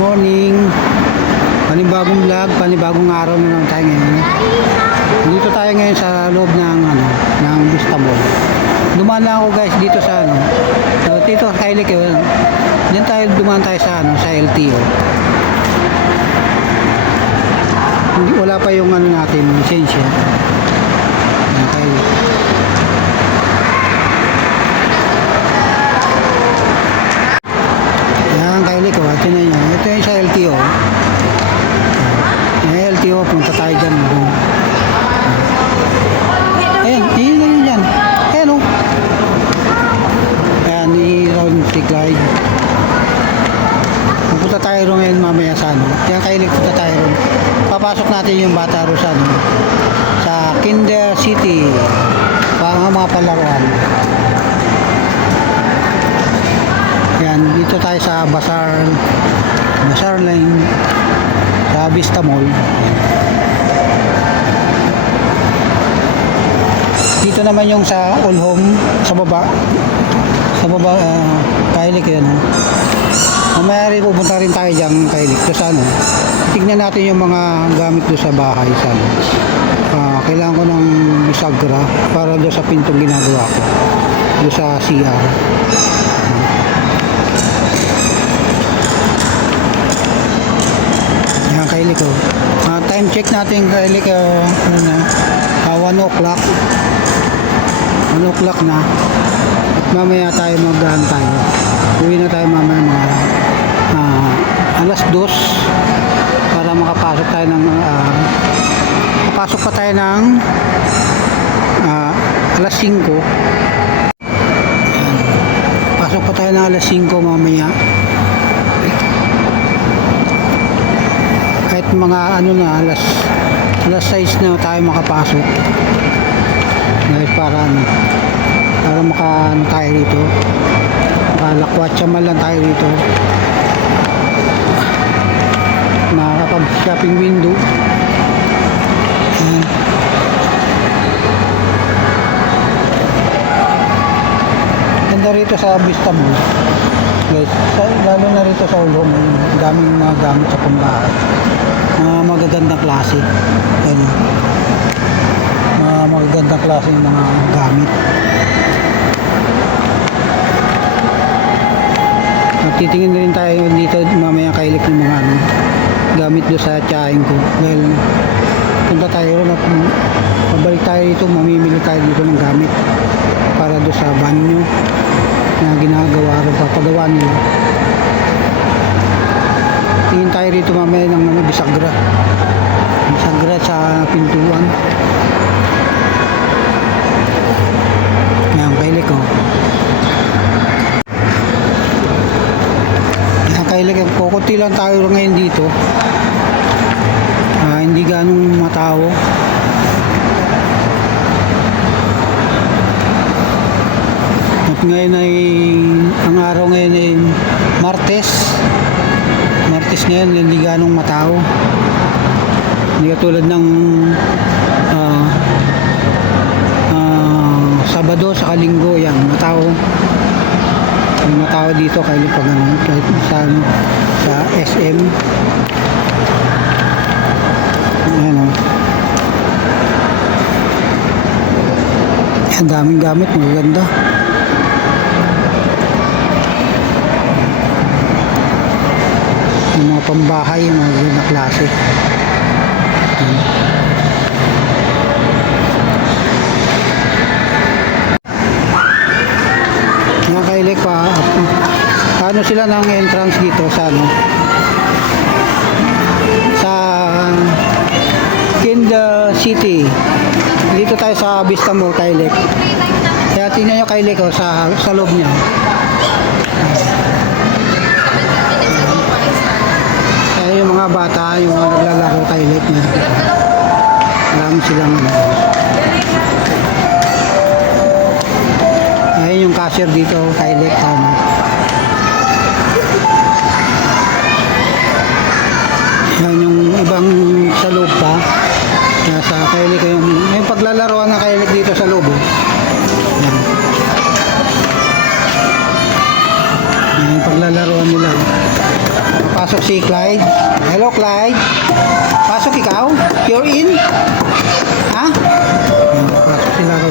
morning. Panibagong vlog, panibagong araw na naman tayo ngayon. Dito tayo ngayon sa loob ng Vista Mall. Dumaan lang ako guys dito sa So, dito Kylie kayo. Diyan tayo dumaan tayo sa LTO. Hindi wala pa yung natin, lisensya. Okay. Yan Kylie ko, ito na yan. Ito yung sa LTO. LTO, punta tayo dyan. Ayan, yun yan. Ayan o. Ayan, i-round glide. Pupunta tayo rin ngayon mamaya sa Yan Kylie, punta tayo rin. Papasok natin yung bata rin sa Kinder City. Mga palaruan. Yan, dito tayo sa Bazaar Lane sa Vista Mall. Dito naman yung sa All Home sa baba Kylie ko yan. Mamaya rin pupunta rin tayo dyan Kylie ko sa tignan natin yung mga gamit doon sa bahay kailangan ko ng bisagra para doon sa pintong ginagawa ko doon sa CR. Yan Kylie ko. Time check natin Kylie ko 1 o'clock. 1 o'clock na. At mamaya tayo tayo. Uwi na tayo mamaya mga alas 2 para makapasok tayo ng papasok pa tayo ng alas 5. Pasok pa tayo ng alas 5 mamaya. Kahit mga alas 6 na tayo makapasok. Dahil para tayo rito. Makalakwatsa man lang tayo rito. Makakapag shopping window. Ayan. Ganda rito sa Vista Mall guys, lalo na rito sa ulo daming mga gamit sa pambahay, mga magagandang klase. Ayan. Mga magagandang klase ng mga gamit. Titingin na rin tayo dito mamaya Kylie ng mga gamit doon sa tiyahin ko. Dahil punta tayo rin at pabalik tayo dito, mamimili tayo dito ng gamit para doon sa banyo na ginagawa rin, papagawa nila. Tingin tayo rito mamaya ng bisagra sa pintuan. Yan Kylie ko. Kukunti lang tayo ngayon dito. Hindi ganong matao. At ngayon ang araw ngayon ay Martes ngayon, hindi ganong matao. Hindi katulad ng Sabado sa Linggo, yan matao. May matao dito kahit sa SM. Ayan o. Ang daming gamit, magaganda. Yung mga pambahay, yung mga ganda klase. Mga Kylie pa, paano sila ng entrance dito sa Kinder City. Dito tayo sa Vista Mall Kylie. Kaya tingnan nyo Kylie ko sa loob niya. Kaya yung mga bata, yung mga naglalaro Kylie niya. Marami silang ayun yung cashier dito Kylie yan yung ibang sa loob pa. Nasa Kylie ko yung paglalaroan ng Kylie dito sa loob. Yan. Yan yung paglalaroan nila. Pasok si Clyde. Hello, Clyde. Pasok ikaw? You're in? Ha? Pasok sila ron.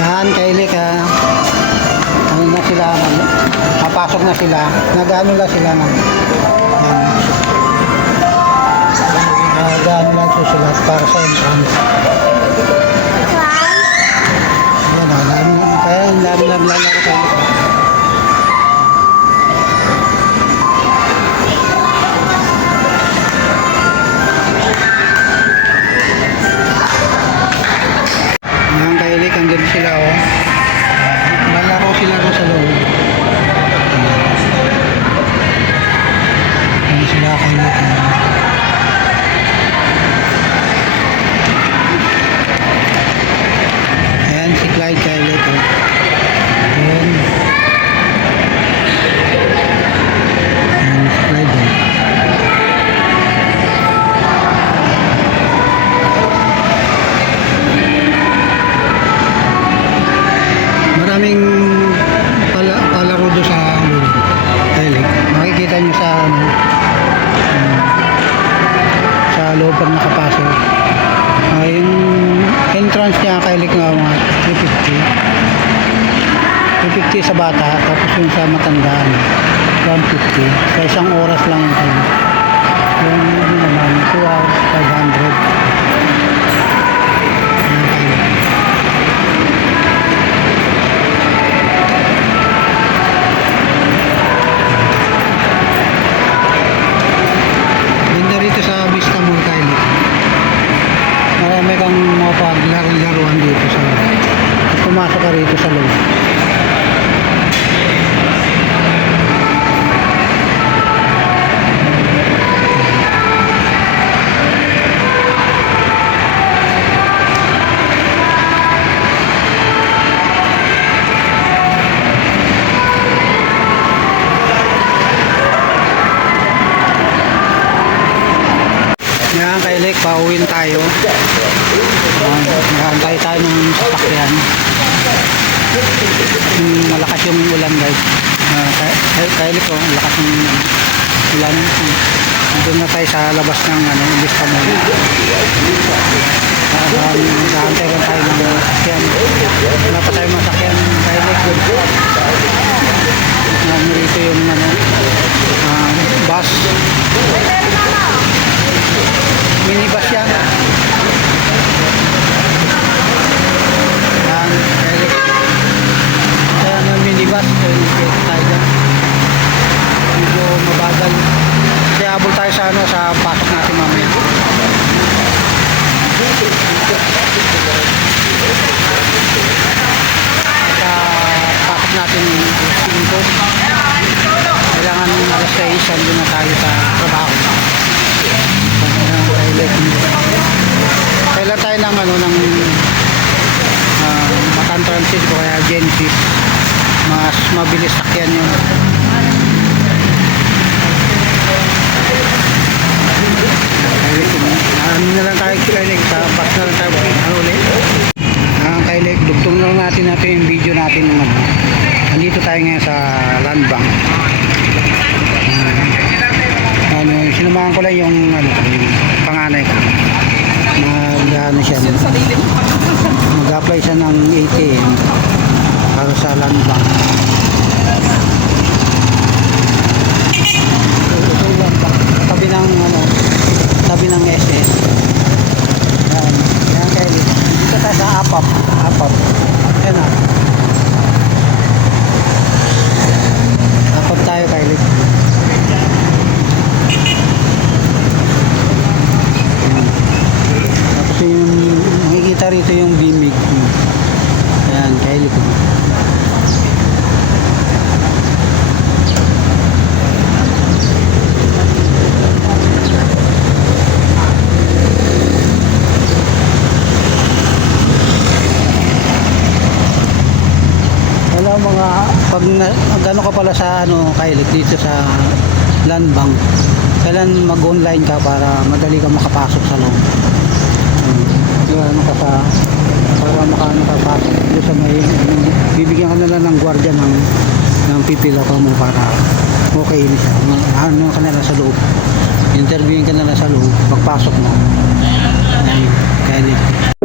Yan, Kylie ka. Ano na sila? Papasok na sila. Nag-ano lang sila na. Yan. Nag-ano lang sila para sa entrance. Yan o, kaya ang dami naglalaro kayo. Yan, Kylie, andun sila o. Lalaro sila rin sa loob. Yan sila, Kylie. Ayan si Clyde, Kylie ko. Ayan. Ayan si Clyde. Maraming palaro doon sa Kylie. Makikita nyo sa loob pag nakapasok. Yung entrance niya Kylie nga mga 350 sa bata, tapos yung sa matandaan 150 sa isang oras lang yung Kylie. Yung ano naman 2 hours 500. Ganda rito sa Vista Mall, Kylie. Marami kang mapaglaro-laruan dito sa pumasok ka rito sa loob. Yan, Kylie, pauwiin tayo. Nagantay tayo ng sasakyan. Malakas yung ulan, guys. Kylie ko, malakas yung ulan. Doon na tayo sa labas ng Vista Mall. Nagantay lang tayo ng sasakyan. Wala pa tayo masakyan, Kylie. Rito yung bus. Minibus yan. Yan, kaya ng minibus, tayo dyan. Medyo mabagal. Kaya abol tayo sa pasok natin mamaya. Sa pasok natin 5. Kailangan alas 6, andun na tayo sa trabaho. Kailan tayo ng Matan Transit o kaya Genfis, mas mabilis sakyan yun. Ano na lang tayo sa bus na lang tayo ulit. Kylie, dugtong na lang natin yung video natin ng nandito tayo ngayon sa Land Bank. Sinamahan ko lang yung panganay ko. Mag-apply siya ng ATM para sa Land Bank. Ito yung Land Bank. Tabi ng SS. Yan, Kylie. Dito tayo sa APAP. Yan na. APAP tayo, Kylie. Makikita rito yung bimig. Ayan, Kylie ko. Wala pag ano ka pala sa Kylie dito sa Land Bank, kailan mag-online ka para madali ka makapasok sa loob. Ano ka para nakapasok doon sa may bibigyan ka na lang ng gwardiya ng pipila ko mo para okay na siya. Ano ka na lang sa loob. Interviewin ka na lang sa loob. Pagpasok mo. Ay, kaya